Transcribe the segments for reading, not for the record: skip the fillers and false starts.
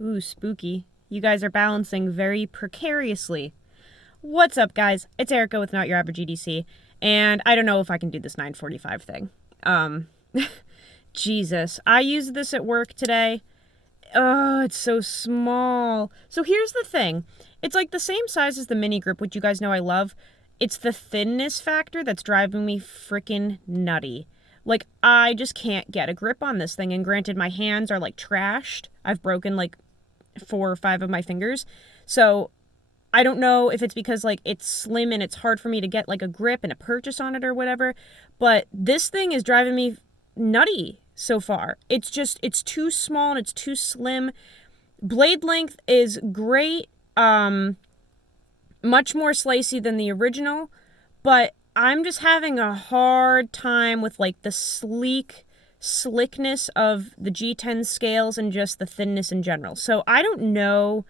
Ooh, spooky. You guys are balancing very precariously. What's up, guys? It's Erica with Not Your Average EDC, and I don't know if I can do this 9:45 thing. Um, Jesus. I used this at work today. Oh, it's so small. So here's the thing. It's like the same size as the mini grip, which you guys know I love. It's the thinness factor that's driving me freaking nutty. Like, I just can't get a grip on this thing. And granted, my hands are like trashed. I've broken like 4 or 5 of my fingers. So I don't know if it's because like it's slim and it's hard for me to get like a grip and a purchase on it or whatever. But this thing is driving me nutty so far. It's too small and it's too slim. Blade length is great. Much more slicey than the original, but I'm just having a hard time with like the slickness of the G10 scales and just the thinness in general. So I don't know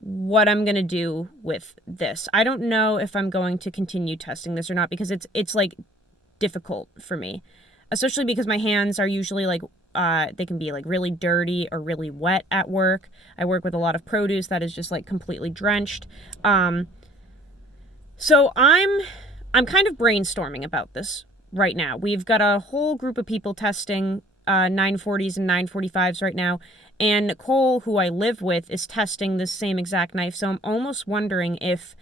what I'm going to do with this. I don't know if I'm going to continue testing this or not, because it's like difficult for me, especially because my hands are usually like they can be like really dirty or really wet at work. I work with a lot of produce that is just like completely drenched. So I'm kind of brainstorming about this right now. We've got a whole group of people testing 940s and 945s right now, and Nicole, who I live with, is testing this same exact knife. So I'm almost wondering if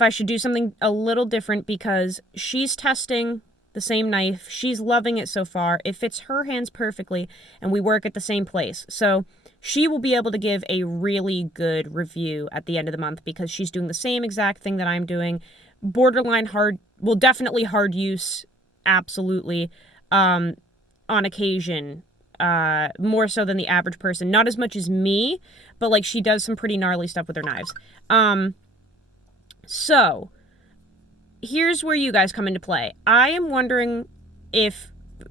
I should do something a little different, because she's testing the same knife. She's loving it so far. It fits her hands perfectly, and we work at the same place. So she will be able to give a really good review at the end of the month, because she's doing the same exact thing that I'm doing. Borderline hard, well, definitely hard use, absolutely. On occasion, more so than the average person. Not as much as me, but like she does some pretty gnarly stuff with her knives. So here's where you guys come into play. I am wondering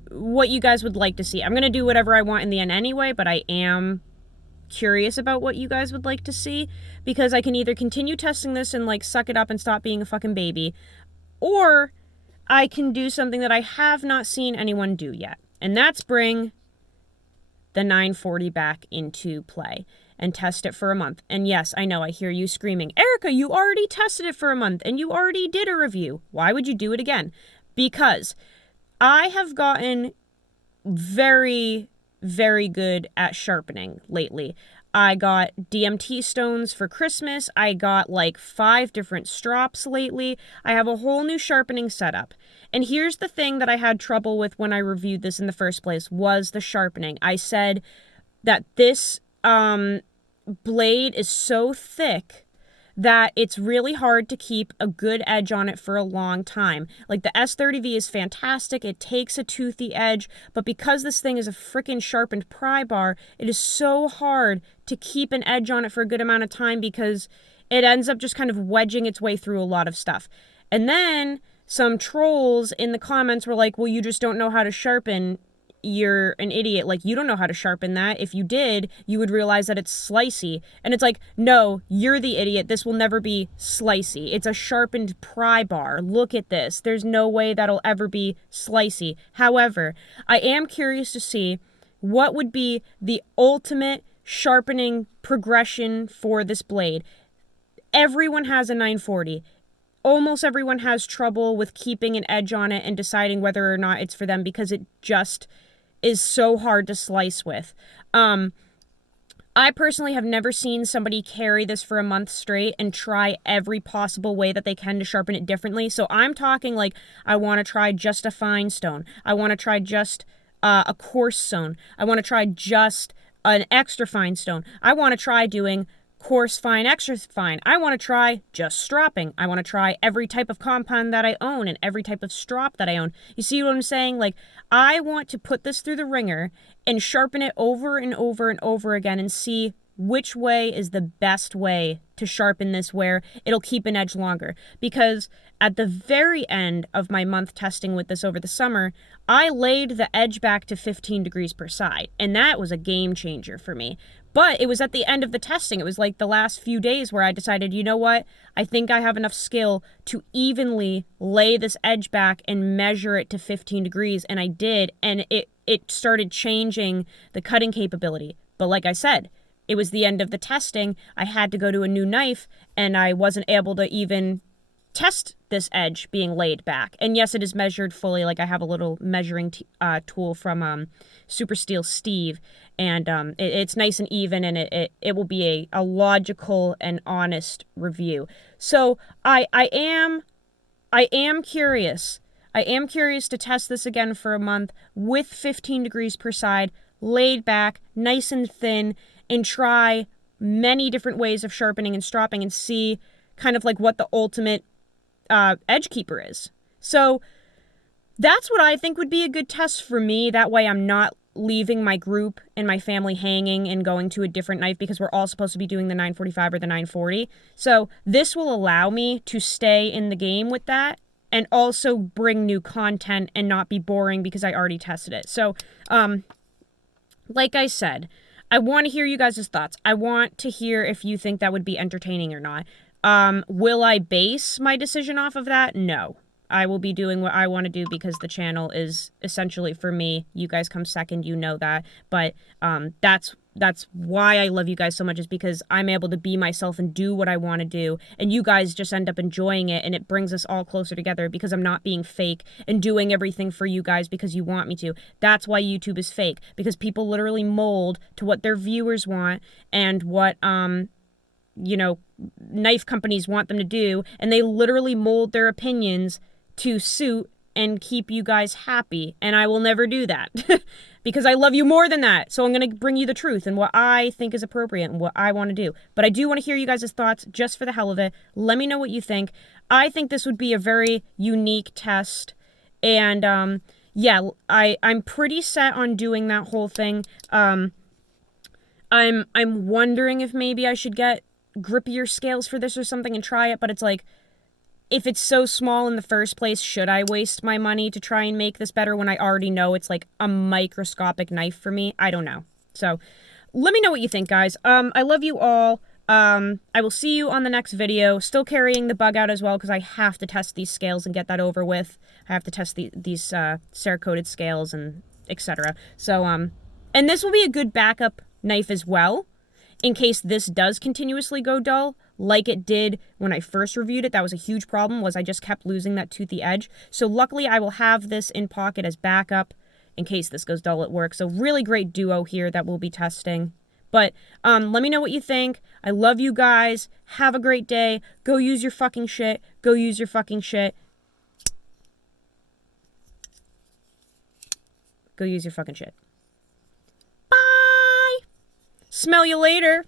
what you guys would like to see. I'm going to do whatever I want in the end anyway, but I am curious about what you guys would like to see, because I can either continue testing this and like suck it up and stop being a fucking baby, or I can do something that I have not seen anyone do yet, and that's bring the 940 back into play and test it for a month. And yes, I know, I hear you screaming, Erica, you already tested it for a month and you already did a review. Why would you do it again? Because I have gotten very, very good at sharpening lately. I got DMT stones for Christmas. I got like 5 different strops lately. I have a whole new sharpening setup. And here's the thing that I had trouble with when I reviewed this in the first place, was the sharpening. I said that this blade is so thick that it's really hard to keep a good edge on it for a long time. Like the S30V is fantastic. It takes a toothy edge, but because this thing is a freaking sharpened pry bar, it is so hard to keep an edge on it for a good amount of time, because it ends up just kind of wedging its way through a lot of stuff. And then some trolls in the comments were like, well, you just don't know how to sharpen. You're an idiot. Like, you don't know how to sharpen that. If you did, you would realize that it's slicey. And it's like, no, you're the idiot. This will never be slicey. It's a sharpened pry bar. Look at this. There's no way that'll ever be slicey. However, I am curious to see what would be the ultimate sharpening progression for this blade. Everyone has a 940. Almost everyone has trouble with keeping an edge on it and deciding whether or not it's for them, because it just is so hard to slice with. I personally have never seen somebody carry this for a month straight and try every possible way that they can to sharpen it differently. So I'm talking like, I want to try just a fine stone. I want to try just a coarse stone. I want to try just an extra fine stone. I want to try doing coarse, fine, extra fine. I want to try just stropping. I want to try every type of compound that I own and every type of strop that I own. You see what I'm saying? Like, I want to put this through the ringer and sharpen it over and over and over again and see which way is the best way to sharpen this where it'll keep an edge longer. Because at the very end of my month testing with this over the summer, I laid the edge back to 15 degrees per side, and that was a game changer for me. But it was at the end of the testing. It was like the last few days where I decided, you know what? I think I have enough skill to evenly lay this edge back and measure it to 15 degrees. And I did. And it started changing the cutting capability. But like I said, it was the end of the testing, I had to go to a new knife, and I wasn't able to even test this edge being laid back. And yes, it is measured fully. Like, I have a little measuring tool from Super Steel Steve, and it's nice and even, and it will be a logical and honest review. So I am curious. I am curious to test this again for a month with 15 degrees per side, laid back, nice and thin, and try many different ways of sharpening and stropping and see kind of like what the ultimate edge keeper is. So that's what I think would be a good test for me. That way I'm not leaving my group and my family hanging and going to a different knife, because we're all supposed to be doing the 945 or the 940. So this will allow me to stay in the game with that and also bring new content and not be boring because I already tested it. So, like I said, I want to hear you guys' thoughts. I want to hear if you think that would be entertaining or not. Will I base my decision off of that? No. I will be doing what I want to do because the channel is essentially for me. You guys come second, you know that. But that's why I love you guys so much, is because I'm able to be myself and do what I want to do. And you guys just end up enjoying it, and it brings us all closer together because I'm not being fake and doing everything for you guys because you want me to. That's why YouTube is fake, because people literally mold to what their viewers want and what knife companies want them to do, and they literally mold their opinions to suit and keep you guys happy. And I will never do that because I love you more than that. So I'm going to bring you the truth and what I think is appropriate and what I want to do. But I do want to hear you guys' thoughts just for the hell of it. Let me know what you think. I think this would be a very unique test. And yeah, I'm pretty set on doing that whole thing. I'm wondering if maybe I should get grippier scales for this or something and try it, but it's like, if it's so small in the first place, should I waste my money to try and make this better when I already know it's like a microscopic knife for me? I don't know. So let me know what you think, guys. I love you all. I will see you on the next video. Still carrying the bug out as well because I have to test these scales and get that over with. I have to test these Cerakoted scales and etc. So, and this will be a good backup knife as well, in case this does continuously go dull, like it did when I first reviewed it. That was a huge problem, was I just kept losing that toothy edge. So luckily I will have this in pocket as backup in case this goes dull at work. So really great duo here that we'll be testing. But let me know what you think. I love you guys. Have a great day. Go use your fucking shit. Go use your fucking shit. Go use your fucking shit. Bye! Smell you later.